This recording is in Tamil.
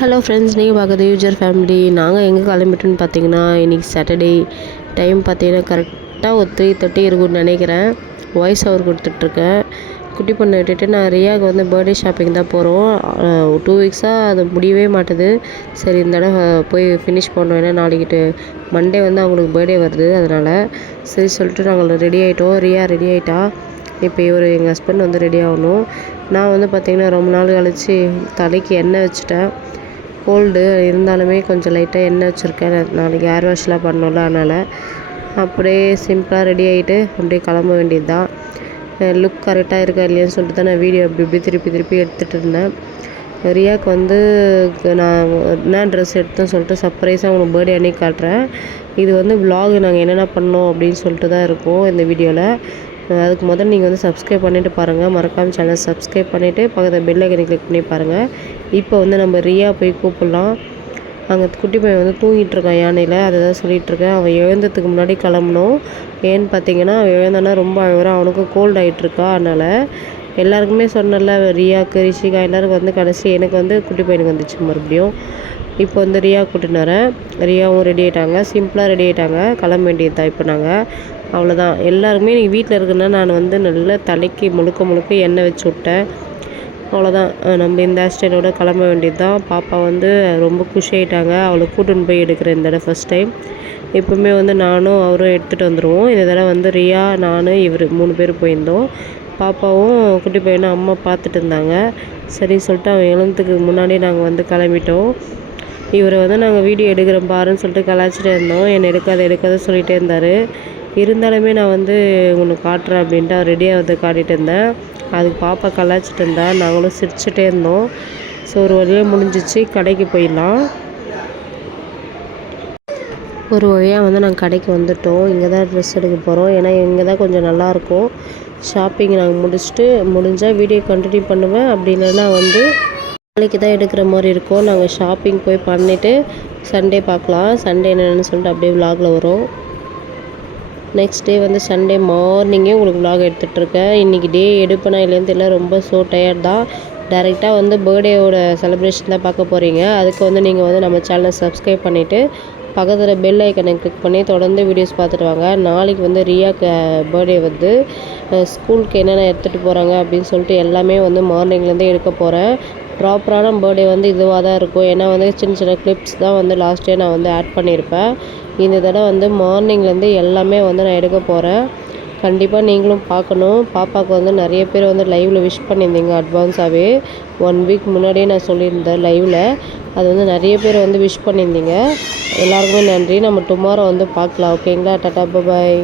ஹலோ ஃப்ரெண்ட்ஸ், நீங்கள் பார்க்குறது யூஜர் ஃபேமிலி. நாங்கள் எங்கே கிளம்பிட்டோன்னு பார்த்தீங்கன்னா, இன்றைக்கி சாட்டர்டே. டைம் பார்த்தீங்கன்னா கரெக்டாக ஒரு 3:30 இருக்கும்னு நினைக்கிறேன். வாய்ஸ் ஓவர் கொடுத்துட்ருக்கேன். குட்டி பொண்ணை விட்டுட்டு நான் ரியாவுக்கு வந்து பர்த்டே ஷாப்பிங் தான் போகிறோம். 2 வீக்ஸாக அது முடியவே மாட்டுது. சரி, இந்த தடவை போய் ஃபினிஷ் பண்ணோம். ஏன்னா நாளைக்கிட்டு மண்டே வந்து அவங்களுக்கு பர்த்டே வருது. அதனால் சரி சொல்லிட்டு நாங்கள் ரெடி ஆகிட்டோம். ரியா ரெடி ஆகிட்டா. இப்போ எங்கள் ஹஸ்பண்ட் வந்து ரெடி ஆகணும். நான் வந்து பார்த்திங்கன்னா ரொம்ப நாள் கழித்து தலைக்கு எண்ணெய் வச்சுட்டேன். கோல்டு இருந்தாலுமே கொஞ்சம் லைட்டாக எண்ணெய் வச்சுருக்கேன். நாளைக்கு ஹேர் வாஷ்லாம் பண்ணோம்ல, அதனால் அப்படியே சிம்பிளாக ரெடி ஆகிட்டு அப்படியே கிளம்ப வேண்டியது தான். லுக் கரெக்டாக இருக்கா இல்லையான்னு சொல்லிட்டு தான் நான் வீடியோ இப்படி திருப்பி எடுத்துகிட்டு இருந்தேன். ரியாவுக்கு வந்து நான் என்ன ட்ரெஸ் எடுத்தேன்னு சொல்லிட்டு சர்ப்ரைஸாக உங்களுக்கு பர்த்டே அன்னைக்கு காட்டுறேன். இது வந்து vlog நாங்கள் என்னென்ன பண்ணோம் அப்படின்னு சொல்லிட்டு தான் இருக்கும் இந்த வீடியோவில். அதுக்கு முதல்ல நீங்கள் வந்து சப்ஸ்கிரைப் பண்ணிவிட்டு பாருங்கள். மறக்காமல் சேனல் சப்ஸ்கிரைப் பண்ணிவிட்டு பக்கத்தில் பெல் ஐக்கனை கிளிக் பண்ணி பாருங்கள். இப்போ வந்து நம்ம ரியா போய் கூப்பிட்லாம். அங்கே குட்டி பையன் வந்து தூங்கிட்டுருக்கான் யானையில். அதை தான் சொல்லிகிட்ருக்கேன். அவன் எழுந்ததுக்கு முன்னாடி கிளம்பணும். ஏன்னு பார்த்தீங்கன்னா, அவன் எழுந்தானா ரொம்ப அழுகுறான். அவனுக்கும் கோல்டு ஆகிட்டுருக்கா. அதனால் எல்லாருக்குமே சொன்னல, ரியாவுக்கு ரிஷிகா எல்லாருக்கும் வந்து கடைசி எனக்கு வந்து குட்டி பையனுக்கு வந்துச்சு மறுபடியும். இப்போ வந்து ரியா கூட்டின்னு வரேன். ரியாவும் ரெடி ஆகிட்டாங்க. சிம்பிளாக ரெடி ஆகிட்டாங்க. கிளம்ப வேண்டியது தான் இப்போ நாங்கள். அவ்வளோதான். எல்லாருக்குமே நீங்கள் வீட்டில் இருக்குன்னா நான் வந்து நல்லா தலைக்கு முழுக்க எண்ணெய் வச்சு விட்டேன். அவ்வளோதான். நம்ம இந்த ஹேர் ஸ்டைலோட கிளம்ப வேண்டியது தான். பாப்பா வந்து ரொம்ப குஷி ஆகிட்டாங்க. அவளை கூட்டின்னு போய் எடுக்கிறேன் இந்த தடவை ஃபஸ்ட் டைம். எப்போவுமே வந்து நானும் அவரும் எடுத்துகிட்டு வந்துடுவோம். இந்த தடவை வந்து ரியா, நான், இவர் 3 பேர் போயிருந்தோம். பாப்பாவும் குட்டி பையனும் அம்மா பார்த்துட்டு இருந்தாங்க. சரின்னு சொல்லிட்டு அவன் எழுந்ததுக்கு முன்னாடியே நாங்கள் வந்து கிளம்பிட்டோம். இவரை வந்து நாங்கள் வீடியோ எடுக்கிறோம் பாருன்னு சொல்லிட்டு கலாச்சிட்டே இருந்தோம். என்னை எடுக்காத சொல்லிகிட்டே இருந்தார். இருந்தாலுமே நான் வந்து ஒன்று காட்டுறேன் அப்படின்ட்டு அவர் ரெடியாக காட்டிகிட்டு இருந்தேன். அதுக்கு பாப்பா கலாச்சிட்டு இருந்தா. நாங்களும் சிரிச்சுட்டே இருந்தோம். ஸோ ஒரு வழியாக முடிஞ்சிச்சு. கடைக்கு போயிடலாம். ஒரு வழியாக வந்து நாங்கள் கடைக்கு வந்துவிட்டோம். இங்கே தான் ட்ரெஸ் எடுக்க போகிறோம். ஏன்னா இங்கே தான் கொஞ்சம் நல்லாயிருக்கும். ஷாப்பிங் நாங்கள் முடிஞ்சால் வீடியோ கண்டினியூ பண்ணுவேன். அப்படி இல்லைன்னா வந்து நாளைக்கு தான் எடுக்கிற மாதிரி இருக்கும். நாங்கள் ஷாப்பிங் போய் பண்ணிவிட்டு சண்டே பார்க்கலாம். சண்டே என்னென்னு சொல்லிட்டு அப்படியே விலாகில் வரும். நெக்ஸ்ட் டே வந்து சண்டே மார்னிங்கே உங்களுக்கு விலாக் எடுத்துகிட்ருக்கேன். இன்றைக்கி டே எடுப்பேனா இல்லைன்னு தெரியல. ரொம்ப ஸோ டயர்ட் தான். டைரெக்டாக வந்து பர்த்டேவோட செலிப்ரேஷன் தான் பார்க்க போகிறீங்க. அதுக்கு வந்து நீங்கள் வந்து நம்ம சேனலை சப்ஸ்கிரைப் பண்ணிவிட்டு பக்கத்தில் பெல் ஐக்கனை கிளிக் பண்ணி தொடர்ந்து வீடியோஸ் பார்த்துட்டு வாங்க. நாளைக்கு வந்து ரியாக்கு பர்த்டே வந்து ஸ்கூலுக்கு என்னென்ன எடுத்துகிட்டு போகிறாங்க அப்படின்னு சொல்லிட்டு எல்லாமே வந்து மார்னிங்லேருந்தே எடுக்க போகிறேன். ப்ராப்பரான பர்த்டே வந்து இதுவாக தான் இருக்கும். ஏன்னா வந்து சின்ன கிளிப்ஸ் தான் வந்து லாஸ்ட் டே நான் வந்து ஆட் பண்ணியிருப்பேன். இந்த தடவை வந்து மார்னிங்லேருந்து எல்லாமே வந்து நான் எடுக்க போகிறேன். கண்டிப்பாக நீங்களும் பார்க்கணும். பாப்பாவுக்கு வந்து நிறைய பேர் வந்து லைவில் விஷ் பண்ணியிருந்தீங்க அட்வான்ஸாகவே. 1 வீக் முன்னாடியே நான் சொல்லியிருந்தேன் லைவில். அது வந்து நிறைய பேர் வந்து விஷ் பண்ணியிருந்தீங்க. எல்லாருக்குமே நன்றி. நம்ம டுமாரோ வந்து பார்க்கலாம். ஓகேங்களா? டாடா, பாய்.